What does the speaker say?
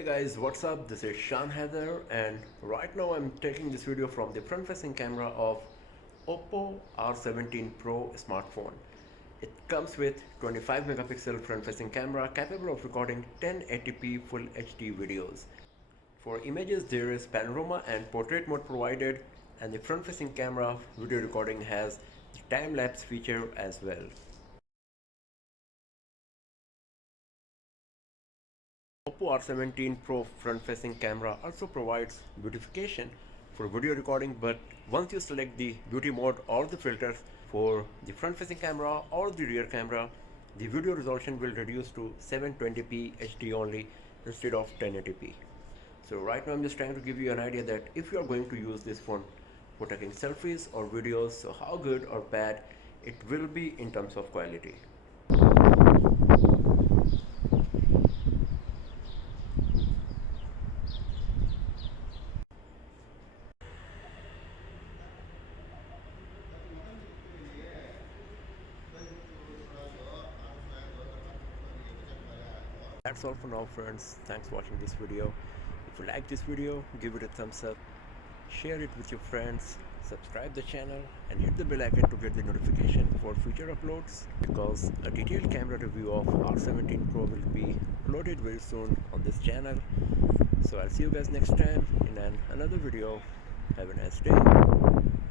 Hey guys, what's up? This is Shan Heather, and right now I'm taking this video from the front facing camera of OPPO R17 Pro smartphone. It comes with 25 megapixel front facing camera capable of recording 1080p full HD videos. For images there is panorama and portrait mode provided, and the front facing camera video recording has the time lapse feature as well. OPPO R17 Pro front-facing camera also provides beautification for video recording, but once you select the beauty mode or the filters for the front-facing camera or the rear camera, the video resolution will reduce to 720p HD only instead of 1080p. So right now I'm just trying to give you an idea that if you are going to use this phone for taking selfies or videos, so how good or bad it will be in terms of quality. That's all for now, friends. Thanks for watching this video. If you like this video, give it a thumbs up, share it with your friends, subscribe the channel and hit the bell icon to get the notification for future uploads, because a detailed camera review of R17 Pro will be uploaded very soon on this channel. So I'll see you guys next time in another video. Have a nice day.